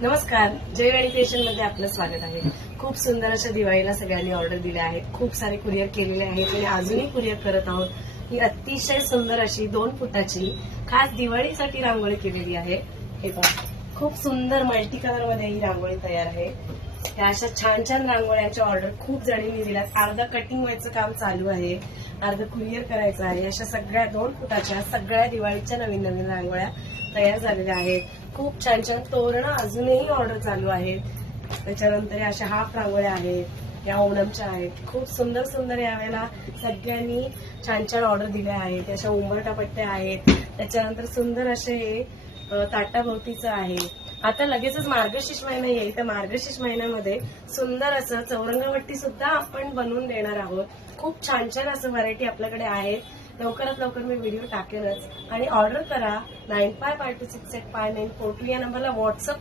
नमस्कार, जय गणी क्रिएशन मध्ये आपलं स्वागत आहे। खूप सुंदर अशा दिवाळीला सगळ्यांनी ऑर्डर दिल्या आहेत। खूप सारे कुरिअर केलेले आहेत आणि अजूनही कुरिअर करत आहोत। ही अतिशय सुंदर अशी 2 फुटाची खास दिवाळीसाठी रांगोळी केलेली आहे। हे पहा, खूप सुंदर मल्टी कलर मध्ये ही रांगोळी तयार आहे। या अशा छान छान रांगोळ्यांच्या ऑर्डर खूप जणींनी दिल्यात। अर्धा कटिंग व्हायचं काम चालू आहे, अर्धा कुरिअर करायचं आहे। अशा सगळ्या 2 फुटाच्या सगळ्या दिवाळीच्या नवीन नवीन रांगोळ्या तयार झालेल्या आहेत। खूप छान छान तोरणं अजूनही ऑर्डर चालू आहेत। त्याच्यानंतर अशा हाफ रांगोळ्या आहेत, या ओणमच्या आहेत। खूप सुंदर सुंदर यावेळेला सगळ्यांनी छान छान ऑर्डर दिल्या आहेत। अशा उंबरठा पट्ट्या आहेत, त्याच्यानंतर सुंदर असे हे ताटाभोवतीचं आहे। आता लगेचच मार्गशीर्ष महिना येईल, त्या मार्गशीर्ष महिन्यामध्ये सुंदर असं चौरंगवट्टी सुद्धा आपण बनवून देणार आहोत। खूप छान छान असं व्हरायटी आपल्याकडे आहे। लवकरात लवकर मी व्हिडिओ टाकेनच आणि ऑर्डर करा 9552685942 या नंबरला व्हॉट्सअप